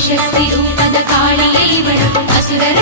ஈஸ்வர பெருமத காளியை வணங்கும் அசுரர்